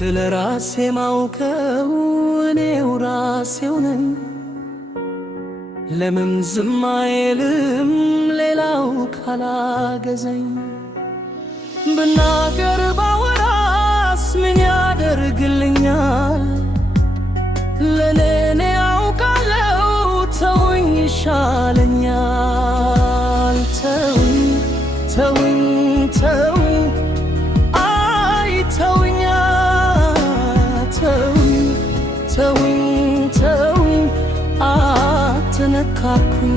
ስለራሴ ማውቀው እኔው ራሴው ነኝ። ለምን ዝም አይልም ሌላው ካላገዘኝ? ብናገር ባወራስ ምን ያደርግልኛል? ለኔ ያውቃለው ተውኝ ይሻለኛል። ተውኝ ተውኝ ተውኝ አይ ተውኝ ተውኝ ተውኝ ተውኝ አትነካኩኝ።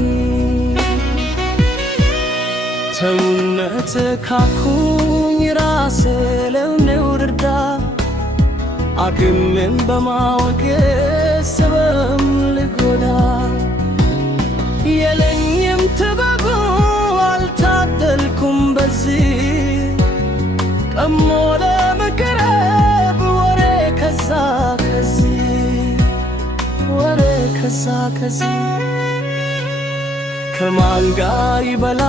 ተውነት ካኩኝ ራሴ ለኔው ልርዳ። አቅሜን በማወቅ ሰበም ልጎዳ። የለኝም ጥበቡ አልታደልኩም በዚህ ቀሞ ለመቅረብ ወሬ ከዛ ከዚህ ወሬ ከዛ ከዚህ። ከማን ጋር ይበላ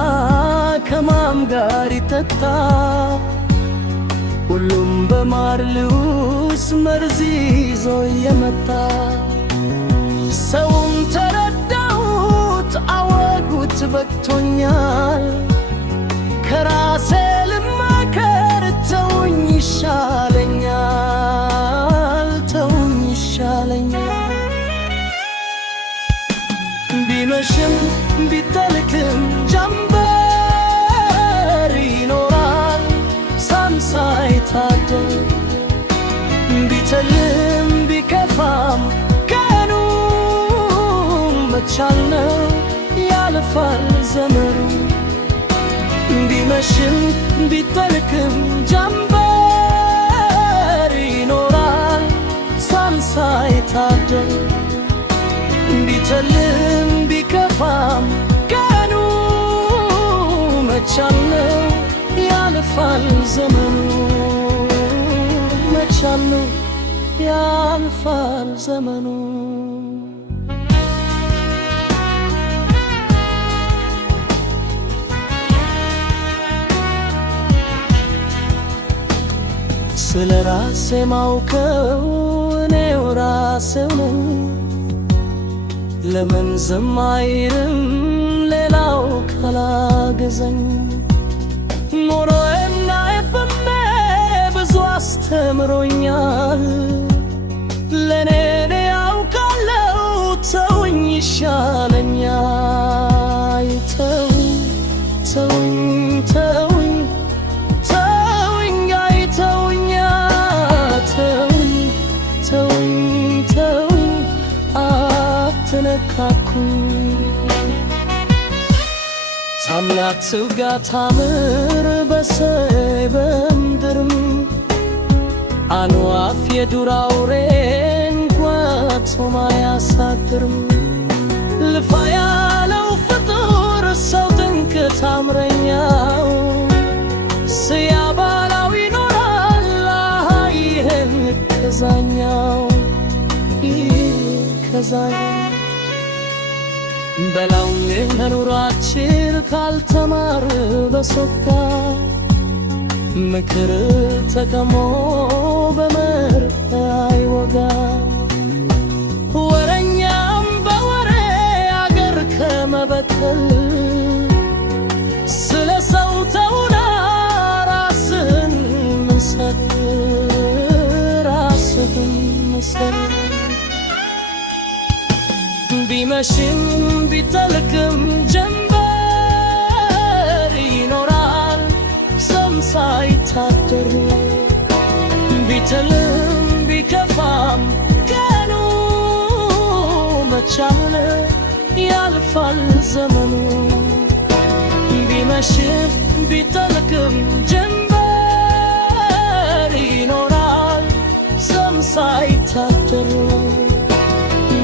ከማን ጋር ይጠጣ? ሁሉም በማር ልውስ መርዝ ይዞ የመጣ። ሰውን ተረዳሁት አወጉት በቅቶኛል። ከራሴ ልማከር ተውኝ ይሻለኛል ተውኝ ይሻለኛል። ቢመሽም ቢጠልቅም ጀንበር ይኖራል ሳይታደል። ቢጨልም ቢከፋም ቀኑ መቻል ነው ያልፋል ዘመኑ። ቢመሽም ቢጠልቅም ጀንበር ይኖራል ሳይታደል። ቢጨልም ቢከፋም ቀኑ መቻል ነው ያልፋል ዘመኑ። መቻል ነው ያልፋል ዘመኑ። ስለ ራሴ ማውቀው እኔው ራሴው ነኝ። ለምን ዝም አይልም ሌላው ካላገዘኝ? ኑሮዬና የበሜ ብዙ አስተምሮኛል። ለኔ ያውቃለው ተውኝ ይሻለኛል። ተውኝ ተውኝ ተውኝ ተውኝ አይ ተውኝ ተውኝ ተውኝ ተውኝ አትነካኩኝ። ታምናት ትውጋ ታምር በሰማይ በምድርም አኑዋፍ የዱር አውሬን ጓቶም አያሳድርም። ልፋ ያለው ፍጡር ሰው ድንቅ ታምረኛው ስያባላው ይኖራል ይህን ከዛኛው ከዛኛው። በላው ለኑሯችን ካልተማር በሶካ ምክር ተቀሞ በመር አይወጋ። ወረኛም በወሬ አገር ከመበተል ስለ ሰው ተውና ራስን ምሰል ራስን ምሰል። ቢመሽም ቢጠልቅም ጀንበር ይኖራል ሳይታደር። ቢጨልም ቢከፋም ቀኑ መቻል ያልፋል ዘመኑ። ቢመሽም ቢጠልቅም ጀንበር ይኖራል ሳይታደር።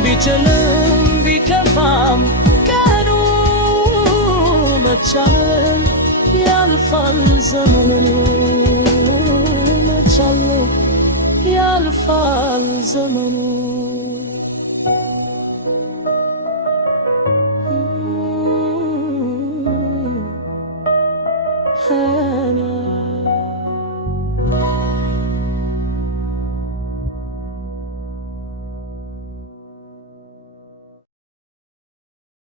ቢጨልም ቢከፋም ቀኑ መቻል ያልፋል ዘመኑ። መቻል ያልፋል ዘመኑ።